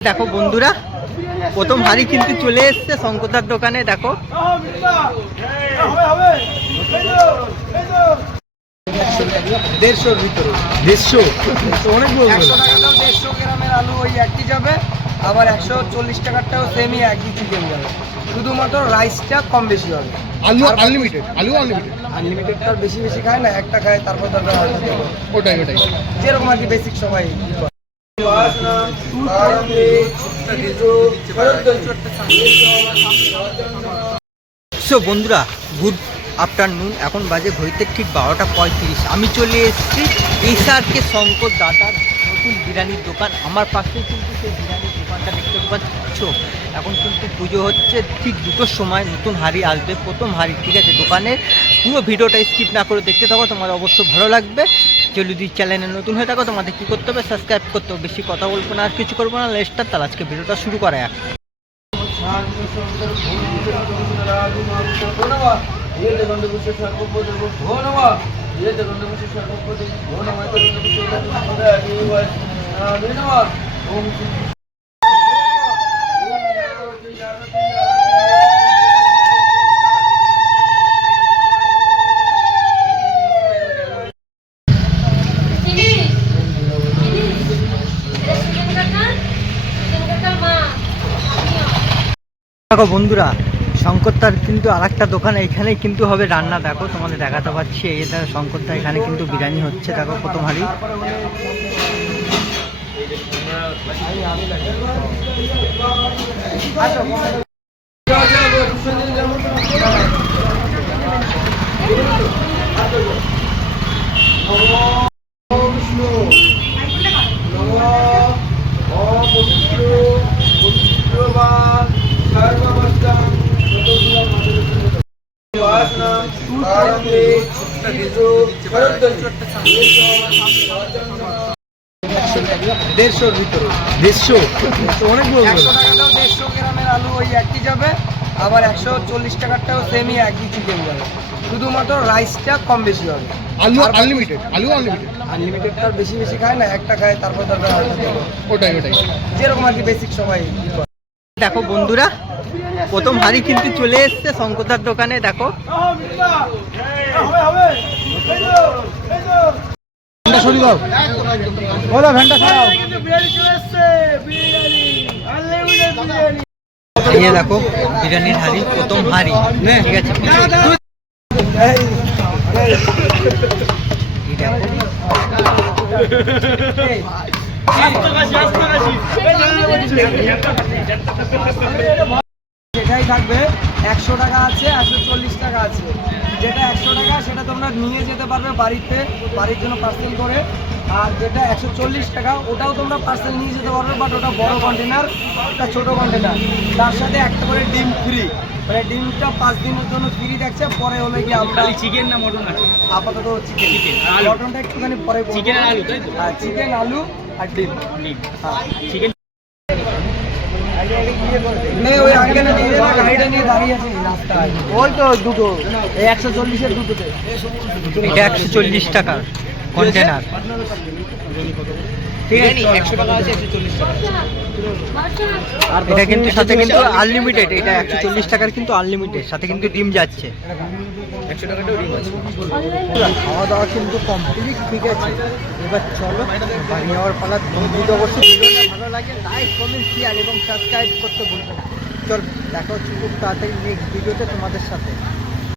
দেখো বন্ধুরা প্রথম হাড়ি কিন্তু চলে এসছে শঙ্করদার দোকানে দেখো। দেড়শোর ভিতরে। দেড়শো? অনেক একশো টাকাটাও দেড়শো গ্রামের আলু ওই একই যাবে আবার একশো চল্লিশ টাকারটাও সেমই একই চিকেন যাবে। শুধুমাত্র রাইসটা কম বেশি হবে। আলু আনলিমিটেড আলু আনলিমিটেড আনলিমিটেড তার বেশি বেশি খায় না একটা খায় তারপর দেবে। ওটাই ওটাই। যেরকম আর কি বেসিক সবাই। সো বন্ধুরা গুড আফটারনুন, এখন বাজে ঘড়িতে ঠিক বারোটা পঁয়ত্রিশ। আমি চলে এসেছি এসআরকে শঙ্কর দাদার নতুন বিরিয়ানির দোকান। আমার পাশেই কিন্তু সেই বিরিয়ানির দোকানটা দেখতে পাচ্ছ। এখন কিন্তু পুজো হচ্ছে ঠিক দুটোর সময়। নতুন হাড়ি আসবে, প্রথম হাড়ি, ঠিক আছে? দোকানের পুরো ভিডিওটা স্কিপ না করে দেখতে থাকো তোমার অবশ্যই ভালো লাগবে। কেউ যদি চ্যানেলে নতুন হয়ে থাকো, তোমাদের কী করতে হবে? সাবস্ক্রাইব করতে হবে। বেশি কথা বলব না, আর কিছু করব না লেস্টার তাহলে আজকে ভিডিওটা শুরু করা যাক Finish. Finish. এটা চিকেন কাটা চিকেন কাটা মা আমিও দেখো বন্ধুরা শঙ্করদার কিন্তু আর একটা দোকান এখানেই কিন্তু হবে রান্না। দেখো, তোমাদের দেখাতে পাচ্ছি, এই দেখো এখানে কিন্তু বিরিয়ানি হচ্ছে, দেখো প্রথম হাড়ি। দেড়শোর ভিতরে। দেড়শো? অনেক বড় একশো টাকাটাও দেড়শো গ্রামের আলু ওই একই যাবে আবার একশো চল্লিশ টাকারটাও সেমই একই চিকেন যাবে। শুধুমাত্র রাইসটা কম বেশি হবে। আলু আনলিমিটেড আলু আনলিমিটেড আনলিমিটেড তার বেশি বেশি খায় না একটা খায় তারপর। ওটাই ওটাই। যেরকম আর কি বেসিক সবাই। দেখো বন্ধুরা প্রথম হাড়ি কিন্তু চলে এসছে শঙ্করদার দোকানে দেখো দেখো বিরিয়ানির হাড়ি প্রথম হাড়ি ঠিক আছে দেখো থাকবে একশো টাকা আছে একশো চল্লিশ টাকা আছে। যেটা একশো টাকা সেটা তোমরা নিয়ে যেতে পারবে বাড়িতে বাড়ির জন্য পার্সেল করে। আর যেটা একশো চল্লিশ টাকা ওটাও তোমরা পার্সেল নিয়ে যেতে পারবে বাট ওটা বড় কন্টেনার ওটা ছোটো কন্টেনার তার সাথে একটা করে ডিম ফ্রি মানে ডিমটা পাঁচ দিনের জন্য ফ্রি থাকছে পরে হলে কি আমরা চিকেন না মটন আছে? আপাতত চিকেন আর মটনটা একটুখানি পরে চিকেন আলু হ্যাঁ চিকেন আলু আর ডিম। হ্যাঁ। চিকেন নে ওই আঙ্কেলে দিয়ে দেবে গাড়িটা নিয়ে দাঁড়িয়ে আছে রাস্তায়। ওই তো দুটো। এই একশো চল্লিশের দুটোতে। এটা একশো চল্লিশ টাকার কন্টেনার এটা কিন্তু সাথে কিন্তু আনলিমিটেড এটা একশো চল্লিশ টাকার কিন্তু আনলিমিটেড সাথে কিন্তু ডিম যাচ্ছে। খাওয়া দাওয়া কিন্তু কমপ্লিট ঠিক আছে। এবার চলো বাড়ি যাওয়ার পালা যদি অবশ্যই ভালো লাগে? লাইক কমেন্ট শেয়ার এবং সাবস্ক্রাইব করতে ভুলবেন না। চল দেখা হচ্ছে খুব তাড়াতাড়ি নেক্সট ভিডিওতে তোমাদের সাথে।